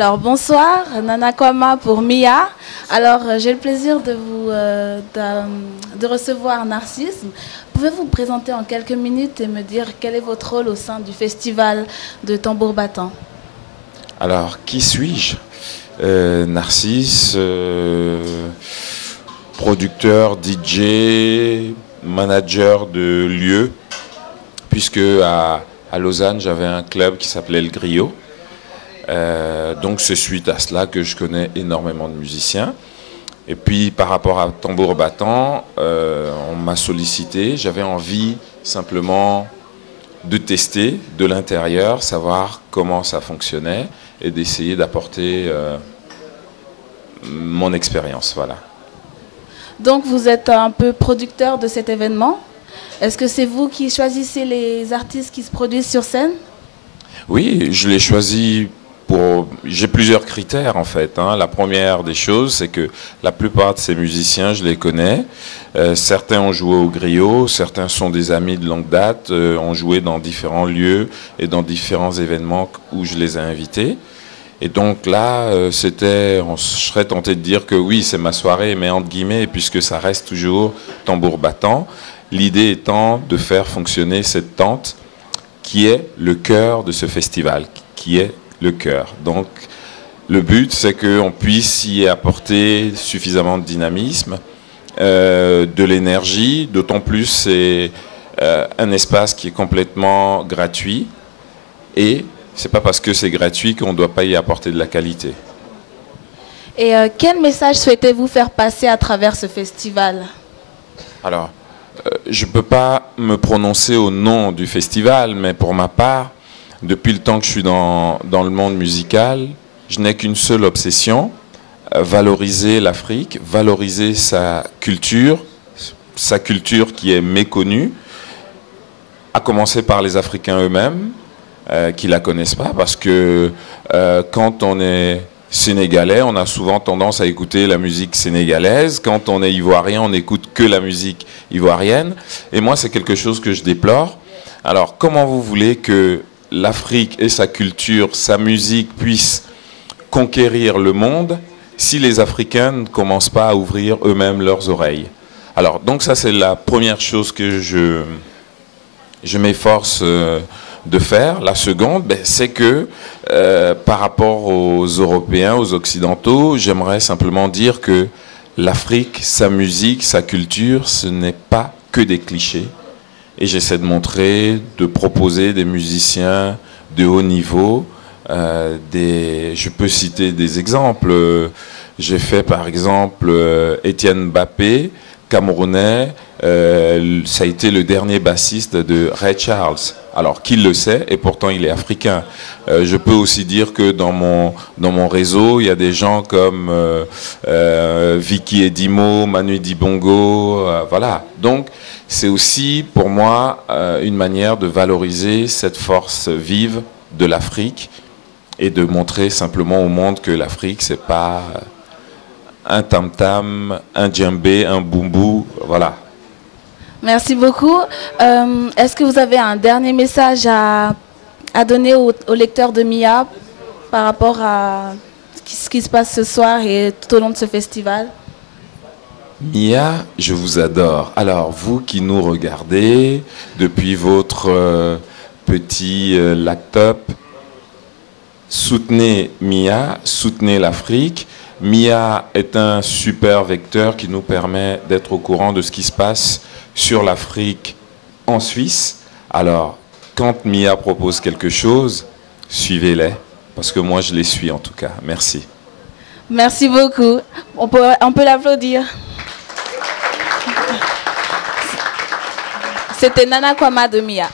Alors bonsoir, Nana Kwama pour Mia. Alors j'ai le plaisir de recevoir Narcisse. Pouvez-vous vous présenter en quelques minutes et me dire quel est votre rôle au sein du festival de tambour battant? Alors qui suis-je? Narcisse, producteur, DJ, manager de lieux, puisque à Lausanne j'avais un club qui s'appelait Le Griot. Donc c'est suite à cela que je connais énormément de musiciens. Et puis par rapport à tambour battant, on m'a sollicité. J'avais envie simplement de tester de l'intérieur, savoir comment ça fonctionnait et d'essayer d'apporter mon expérience. Voilà. Donc vous êtes un peu producteur de cet événement. Est-ce que c'est vous qui choisissez les artistes qui se produisent sur scène? Oui, je l'ai choisi. J'ai plusieurs critères en fait. La première des choses, c'est que la plupart de ces musiciens, je les connais. Certains ont joué au Griot, certains sont des amis de longue date, ont joué dans différents lieux et dans différents événements où je les ai invités. Et donc là, je serais tenté de dire que oui, c'est ma soirée, mais entre guillemets, puisque ça reste toujours tambour battant. L'idée étant de faire fonctionner cette tente qui est le cœur de ce festival, qui est le cœur. Donc le but, c'est qu'on puisse y apporter suffisamment de dynamisme, de l'énergie, d'autant plus c'est un espace qui est complètement gratuit et c'est pas parce que c'est gratuit qu'on ne doit pas y apporter de la qualité. Et quel message souhaitez-vous faire passer à travers ce festival? Alors, je ne peux pas me prononcer au nom du festival, mais pour ma part, depuis le temps que je suis dans le monde musical, je n'ai qu'une seule obsession, valoriser l'Afrique, valoriser sa culture qui est méconnue, à commencer par les Africains eux-mêmes, qui ne la connaissent pas, parce que quand on est sénégalais, on a souvent tendance à écouter la musique sénégalaise. Quand on est ivoirien, on n'écoute que la musique ivoirienne. Et moi, c'est quelque chose que je déplore. Alors, comment vous voulez que l'Afrique et sa culture, sa musique puissent conquérir le monde si les Africains ne commencent pas à ouvrir eux-mêmes leurs oreilles? Alors, donc ça, c'est la première chose que je m'efforce de faire. La seconde, c'est que par rapport aux Européens, aux Occidentaux, j'aimerais simplement dire que l'Afrique, sa musique, sa culture, ce n'est pas que des clichés. Et j'essaie de montrer, de proposer des musiciens de haut niveau. Je peux citer des exemples. J'ai fait par exemple Étienne Mbappé, Camerounais. Ça a été le dernier bassiste de Ray Charles. Alors, qui le sait, et pourtant il est africain. Je peux aussi dire que dans mon réseau, il y a des gens comme Vicky Edimo, Manu Dibongo, voilà. Donc, c'est aussi pour moi une manière de valoriser cette force vive de l'Afrique et de montrer simplement au monde que l'Afrique, c'est pas un tam-tam, un djembé, un boumbo, voilà. Merci beaucoup. Est-ce que vous avez un dernier message à donner aux lecteurs de Mia par rapport à ce qui se passe ce soir et tout au long de ce festival? Mia, je vous adore. Alors, vous qui nous regardez depuis votre petit laptop, soutenez Mia, soutenez l'Afrique. Mia est un super vecteur qui nous permet d'être au courant de ce qui se passe sur l'Afrique en Suisse. Alors, quand Mia propose quelque chose, suivez-les, parce que moi je les suis en tout cas. Merci. Merci beaucoup. On peut l'applaudir. C'était Nana Kwama de Mia.